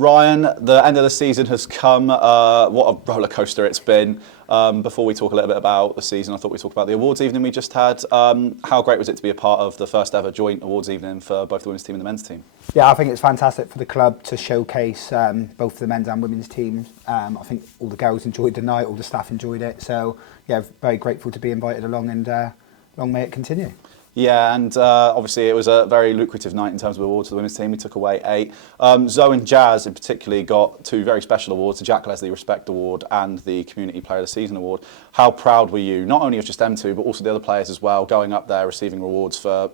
Ryan, the end of the season has come. What a roller coaster it's been. Before we talk a little bit about the season, I thought we'd talk about the awards evening we just had. How great was it to be a part of the first ever joint awards evening for both the women's team and the men's team? Yeah, I think it's fantastic for the club to showcase both the men's and women's teams. I think all the girls enjoyed the night, all the staff enjoyed it. So, yeah, very grateful to be invited along, and long may it continue. Yeah, and obviously it was a very lucrative night in terms of awards for the women's team. We took away 8. Zoe and Jazz in particular got 2 very special awards, the Jack Leslie Respect Award and the Community Player of the Season Award. How proud were you, not only of just them 2, but also the other players as well, going up there receiving rewards for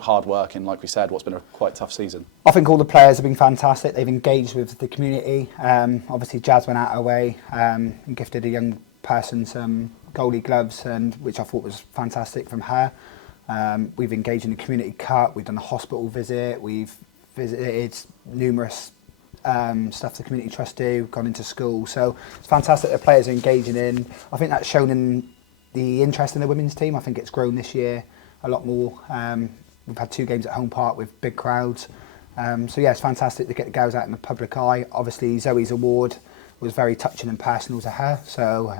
hard work in, like we said, what's been a quite tough season? I think all the players have been fantastic. They've engaged with the community. Obviously Jazz went out her way and gifted a young person some goalie gloves, and which I thought was fantastic from her. We've engaged in the community cup, we've done a hospital visit, we've visited numerous stuff the community trust do, gone into school. So it's fantastic that players are engaging in. I think that's shown in the interest in the women's team. I think it's grown this year a lot more. We've had 2 games at home park with big crowds. So yeah, it's fantastic to get the girls out in the public eye. Obviously Zoe's award was very touching and personal to her. So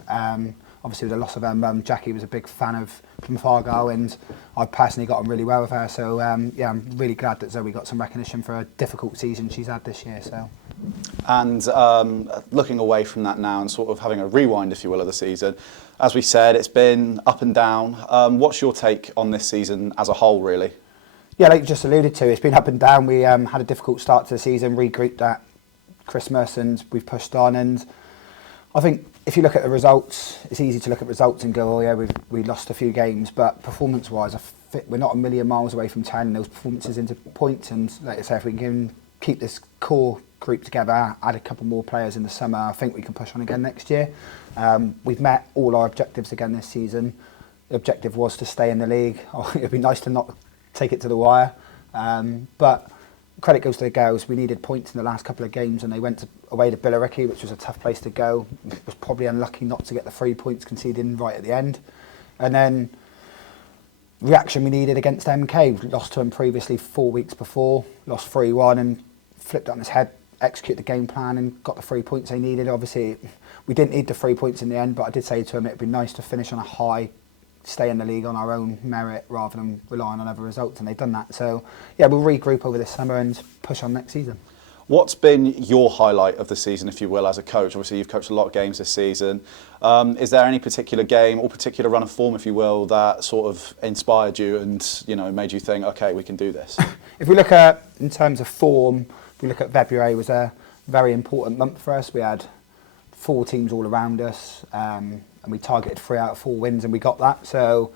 obviously with the loss of her mum, Jackie was a big fan of Plymouth Argyle, and I personally got on really well with her. So yeah, I'm really glad that Zoe got some recognition for a difficult season she's had this year. So. And looking away from that now and sort of having a rewind, if you will, of the season, as we said, it's been up and down. What's your take on this season as a whole, really? Yeah, like you just alluded to, it's been up and down. We had a difficult start to the season, regrouped at Christmas, and we've pushed on. And I think if you look at the results, it's easy to look at results and go, oh yeah, we lost a few games, but performance-wise, we're not a million miles away from turning those performances into points. And like I say, if we can keep this core group together, add a couple more players in the summer, I think we can push on again next year. We've met all our objectives again this season. The objective was to stay in the league. It'd be nice to not take it to the wire, but credit goes to the girls. We needed points in the last couple of games, and they went away to Billericay, which was a tough place to go. Was probably unlucky not to get the 3 points conceded right at the end. And then reaction we needed against MK. We lost to them previously 4 weeks before, lost 3-1 and flipped it on its head, executed the game plan and got the 3 points they needed. Obviously, we didn't need the 3 points in the end, but I did say to them it'd be nice to finish on a high, stay in the league on our own merit rather than relying on other results, and they've done that. So yeah, we'll regroup over this summer and push on next season. What's been your highlight of the season, if you will, as a coach? Obviously you've coached a lot of games this season. Is there any particular game or particular run of form, if you will, that sort of inspired you and made you think, okay, we can do this? If we look at, in terms of form, if we look at February, was a very important month for us. We had 4 teams all around us, and we targeted 3 out of 4 wins, and we got that. So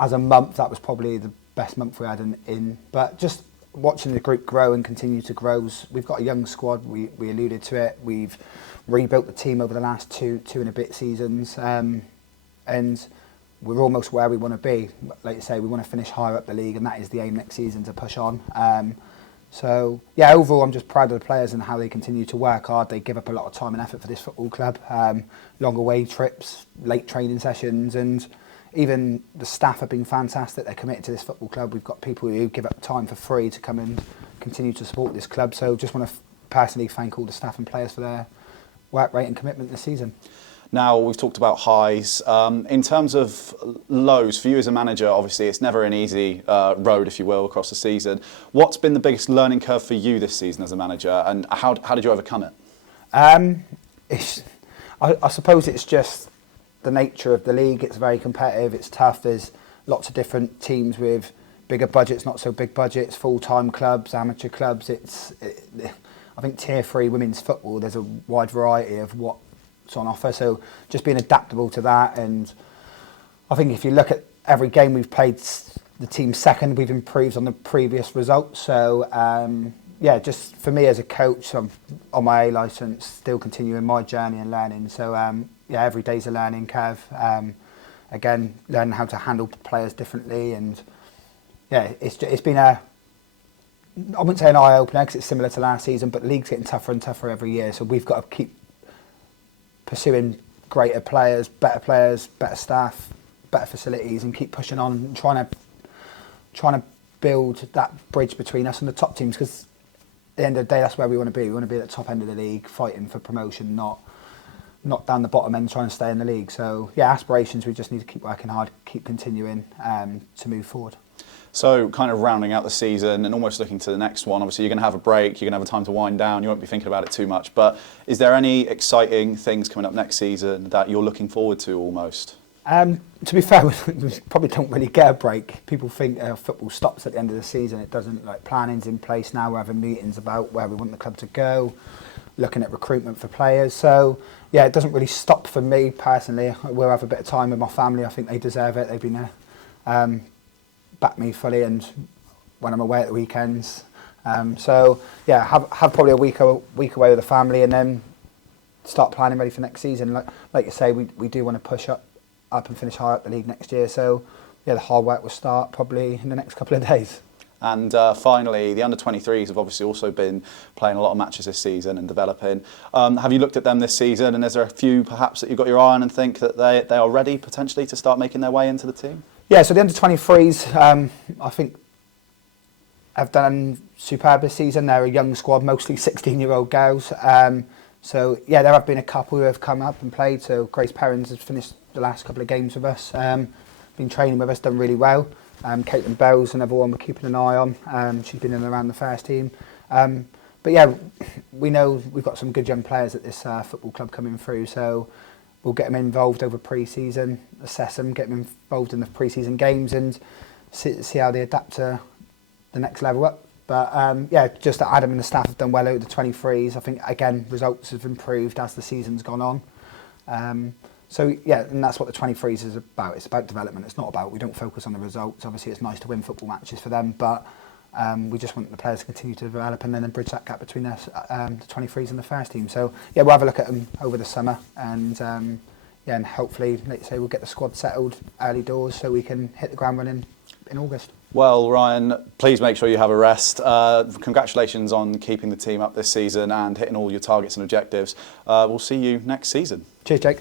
as a month, that was probably the best month we had in. But just watching the group grow and continue to grow, we've got a young squad. We alluded to it. We've rebuilt the team over the last two and a bit seasons, and we're almost where we want to be. Like you say, we want to finish higher up the league, and that is the aim next season, to push on. So yeah, overall I'm just proud of the players and how they continue to work hard. They give up a lot of time and effort for this football club. Long away trips, late training sessions, and even the staff have been fantastic. They're committed to this football club. We've got people who give up time for free to come and continue to support this club. So just want to personally thank all the staff and players for their work rate and commitment this season. Now, we've talked about highs. In terms of lows, for you as a manager, obviously it's never an easy road, if you will, across the season. What's been the biggest learning curve for you this season as a manager, and how did you overcome it? I suppose it's just the nature of the league. It's very competitive, it's tough. There's lots of different teams with bigger budgets, not so big budgets, full-time clubs, amateur clubs. I think Tier 3 women's football, there's a wide variety of what's on offer, so just being adaptable to that. And I think if you look at every game we've played the team second, we've improved on the previous results. So yeah, just for me as a coach, I'm on my A licence, still continuing my journey and learning. So yeah, every day's a learning curve. Again, learning how to handle players differently, and yeah, it's been I wouldn't say an eye opener because it's similar to last season, but the league's getting tougher and tougher every year. So we've got to keep pursuing greater players, better staff, better facilities, and keep pushing on and trying to build that bridge between us and the top teams, because the end of the day, that's where we want to be. We want to be at the top end of the league, fighting for promotion, not down the bottom end trying to stay in the league. So yeah, aspirations, we just need to keep working hard, keep continuing to move forward. So kind of rounding out the season and almost looking to the next one, obviously you're going to have a break, you're going to have a time to wind down, you won't be thinking about it too much, but is there any exciting things coming up next season that you're looking forward to almost? To be fair, we probably don't really get a break. People think football stops at the end of the season. It doesn't. Like, planning's in place now. We're having meetings about where we want the club to go, looking at recruitment for players. So yeah, it doesn't really stop for me personally. We'll have a bit of time with my family. I think they deserve it. They've been there, back me fully, and when I'm away at the weekends. So yeah, have probably a week away with the family, and then start planning ready for next season. Like you say, we do want to push up and finish high up the league next year. So yeah, the hard work will start probably in the next couple of days. And finally, the under-23s have obviously also been playing a lot of matches this season and developing. Have you looked at them this season, and is there a few perhaps that you've got your eye on and think that they are ready potentially to start making their way into the team? Yeah, so the under-23s, I think, have done superb this season. They're a young squad, mostly 16-year-old girls. So yeah, there have been a couple who have come up and played. So Grace Perrins has finished the last couple of games with us, been training with us, done really well. Caitlin Bell's another one we're keeping an eye on. She's been in and around the first team. But yeah, we know we've got some good young players at this football club coming through, so we'll get them involved over pre-season, assess them, get them involved in the pre-season games, and see how they adapt to the next level up. But yeah, just that Adam and the staff have done well over the 23s. I think, again, results have improved as the season's gone on. So yeah, and that's what the 23s is about. It's about development. It's not about, we don't focus on the results. Obviously it's nice to win football matches for them, but we just want the players to continue to develop and then bridge that gap between us, the 23s and the first team. So yeah, we'll have a look at them over the summer, and yeah, and hopefully, like you say, we'll get the squad settled early doors so we can hit the ground running in August. Well, Ryan, please make sure you have a rest. Congratulations on keeping the team up this season and hitting all your targets and objectives. We'll see you next season. Cheers, Jake.